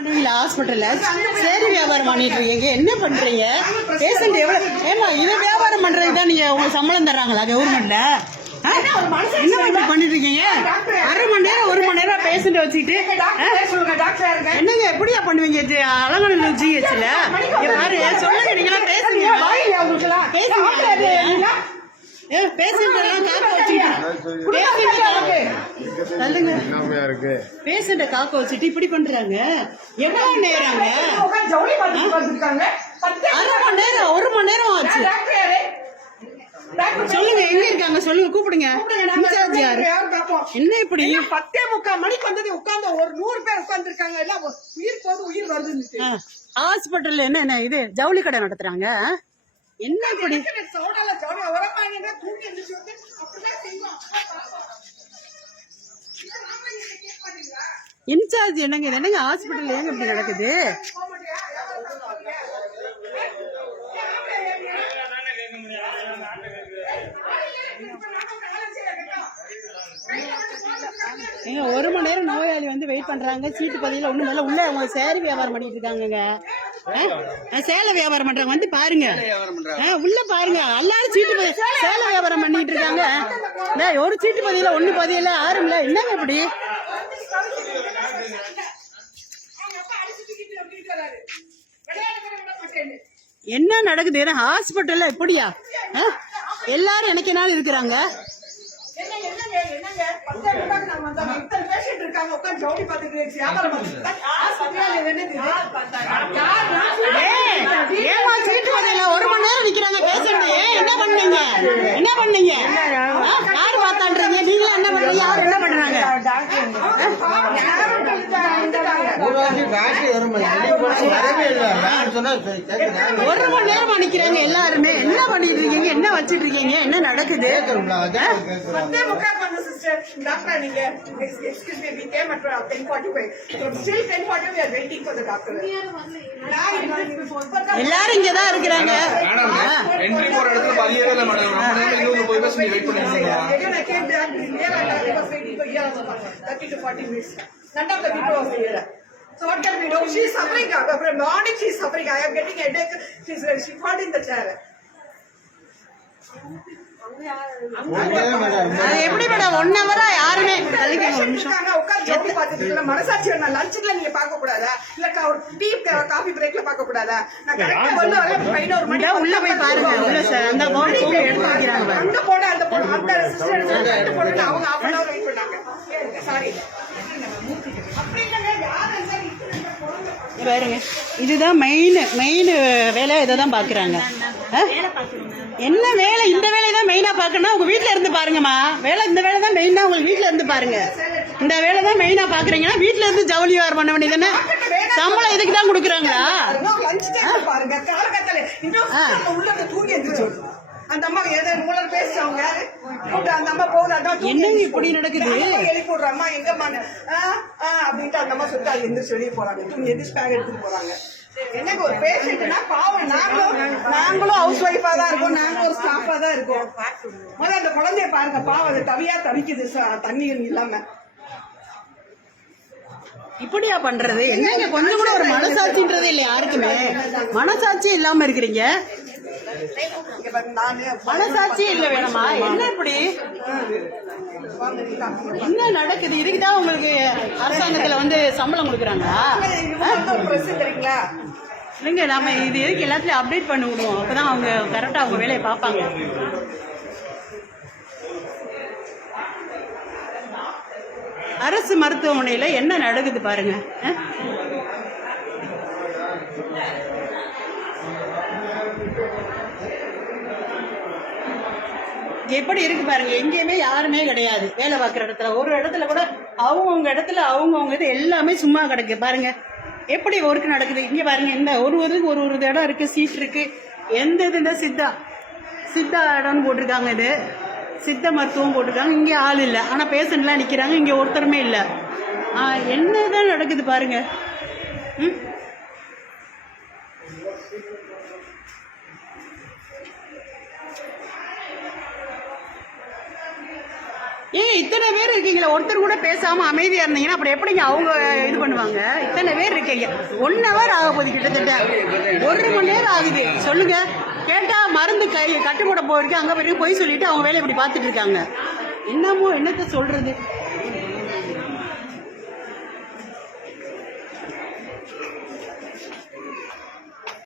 ஹாஸ்பிட்டல்ல சேரி வியாபாரம் பண்ணிட்டு இருக்கீங்க, என்ன பண்றீங்க? பேஷண்ட் எவ்வளவு? ஏமா இதை வியாபாரம் பண்றதுக்கு தான் நீங்க உங்களுக்கு சம்பளம் தர்றாங்களா கவர்மெண்ட்ல? என்ன இப்படி பண்ணிட்டு இருக்கீங்க? அரை மணி நேரம் 1 மணி நேரம் பேஷண்ட் வச்சுக்கிட்டு என்னங்க எப்படியா பண்ணுவீங்க? அலங்காநல்லூர் ஜிஹெச்ல பாரு சொல்லுங்க, நீங்களா பேசுறீங்க பேஷண்ட காக்க வச்சுட்டு இப்படி பண்றாங்க. எவ்வளவு நேரங்க? அரை மணி நேரம் 1 மணி நேரம் ஆச்சு. சொல்லுங்க, எங்க இருக்காங்க சொல்லுங்க, கூப்பிடுங்க. என்ன இப்படி 10:45 மணிக்கு வந்தது உட்கார்ந்து ஒரு 100 பேர் உட்கார்ந்து இருக்காங்க. எல்லாம் உயிர் போது உயிர் வருது. ஹாஸ்பிட்டல்ல என்ன இது ஜவுளி கடை நடத்துறாங்க? என்ன இப்படி இன்சார்ஜ் என்னங்க? இது என்னங்க ஹாஸ்பிட்டல் ஏங்க இப்படி நடக்குது? ஏங்க 1 மணி நேரம் நோயாளி வந்து வெயிட் பண்றாங்க. சீட்டு பதில ஒண்ணும் மேல உள்ள அவங்க சேரி வியாபாரம் பண்ணிட்டு இருக்காங்க. சேலை வியாபாரம் பண்றாங்க வந்து பாருங்க, உள்ள பாருங்க. எல்லாரும் சீட்டு சேலை வியாபாரம் பண்ணிட்டு இருக்காங்க. ஒரு சீட்டு பதில 1 பதில ஆறுங்களா? என்னங்க இப்படி? என்ன நடக்குது ஹாஸ்பிட்டல்ல? இப்படியா எல்லாரும் எனக்கு நாள் இருக்கிறாங்க? ஏமா சீட்டு வதையில 1 மணி நேரம் நிக்கிறாங்க பேஷண்ட். என்ன பண்ணீங்க? என்ன பண்ணீங்க? யாரு பார்த்தான்றீங்க? நீங்களும் என்ன பண்றீங்க? யாரு என்ன பண்றாங்க? 1 மணி நேரமா நிக்கிறாங்க எல்லாருமே. என்ன பண்ணிட்டு இருக்கீங்க? என்ன வச்சிட்டு இருக்கீங்க? என்ன நடக்குது? Doctor, excuse me, we came at 10:45. So still 10:40 we are waiting for the doctor. எல்லாரும் இங்க தான் இருக்காங்க. என்ட்ரி போற இடத்துல பதியேல மேடம் நம்ம நேரம் 20 போய் பேசி வெயிட் பண்ணிருக்கீங்க. Again I came back here and I was waiting for here also 30 to 40 minutes. None of the people was here. So what can we do? She is suffering. From morning she is suffering. I am getting headache. She fought in the chair. எப்படி madam 1 Howrah யாருமே மனசாட்சி லஞ்சுல நீங்க பார்க்க கூடாதா? இல்ல ஒரு tea coffee பிரேக்ல பார்க்க கூடாதா? உள்ள போய் பாருங்க. அந்த அங்க போட அந்த அவங்க half an hour வெயிட் பண்ணாங்க. சாரி பாருங்க, இதுதான் மெயின் வேலை. இதை தான் பாக்குறாங்க. என்ன வேலை? இந்த வேலையை தான் மெயினா பாக்கணும். உங்க வீட்டுல இருந்து பாருங்கம்மா. வேலை இந்த வேலை தான் மெயினா. உங்க வீட்டுல இருந்து பாருங்க. இந்த வேலை தான் மெயினா பாக்குறீங்கன்னா வீட்டுல இருந்து ஜவுளி வியாபாரம் பண்ண வேண்டியதுன்னு சம்பளம் இதுக்கு தான் கொடுக்குறாங்களா? அந்த அம்மா மூலர் பேசுறவங்க அந்த அம்மா போகுது. என்னங்க இப்படி நடக்குது? எழுதி போடுற அம்மா எங்கம்மா அப்படின்ட்டு அந்த அம்மா சொல்லிட்டு அது எந்திரிச்சு வெளியே போறாங்க. எந்திரிச்சு பேக் எடுத்துட்டு போறாங்க. எனக்கு ஒரு பேஷண்ட்னா பாவம். நாங்களும் ஹவுஸ் ஒய்ஃபா தான் இருக்கோம். நாங்களும் ஒரு ஸ்டாஃபா தான் இருக்கோம். முதல்ல அந்த குழந்தைய பாருங்க, பாவம் அது தவிக்குது தண்ணி இல்லாம. இப்படியா பண்றது? என்னங்க கொஞ்சம் கூட ஒரு மனசாட்சின்றது இல்லை யாருக்குமே. மனசாட்சி இல்லாம இருக்கிறீங்க. மனசாட்சி இல்ல வேணுமா? என்ன இப்படி என்ன நடக்குது? இதுக்குதான் உங்களுக்கு அரசாங்கத்துல வந்து சம்பளம் கொடுக்குறாங்களா? இல்லைங்க, நாம இது எதுக்கு எல்லாத்துலயும் அப்டேட் பண்ணி விடுவோம். அப்பதான் அவங்க கரெக்டா அவங்க வேலையை பார்ப்பாங்க. அரசு மருத்துவமனையில என்ன நடக்குது பாருங்க. எப்படி இருக்கு பாருங்க. எங்கேயுமே யாருமே கிடையாது வேலை பார்க்குற இடத்துல. ஒரு இடத்துல கூட அவங்கவுங்க இடத்துல அவங்கவுங்க இது எல்லாமே சும்மா கிடக்கு பாருங்க. எப்படி ஒர்க் நடக்குது இங்க பாருங்க. இந்த ஒரு இடம் இருக்கு, சீட் இருக்கு. எந்த இது இந்த சித்தா இடம்னு போட்டிருக்காங்க. இது சித்த மருத்துவம் போட்டிருக்காங்க. இங்கே ஆள் இல்லை, ஆனா பேஷண்ட்லாம் நிக்கிறாங்க. இங்க ஒருத்தருமே இல்லை. என்னதான் நடக்குது பாருங்க. ஏங்க இத்தனை பேர் இருக்கீங்களா, ஒருத்தர் கூட பேசாம அமைதியா இருந்தீங்கன்னா அப்புறம் எப்படிங்க அவங்க இது பண்ணுவாங்க? இத்தனை பேர் இருக்கீங்க, 1 hour ஆக போகுது, கிட்டத்தட்ட 1 மணி நேரம் ஆகுது. சொல்லுங்க, கேட்டா மருந்து கட்டு போட போயிருக்கு, அங்க போய் சொல்லிட்டு அவங்க வேலையை இப்படி பார்த்துட்டு இருக்காங்க. என்னமோ என்னத்த சொல்றது.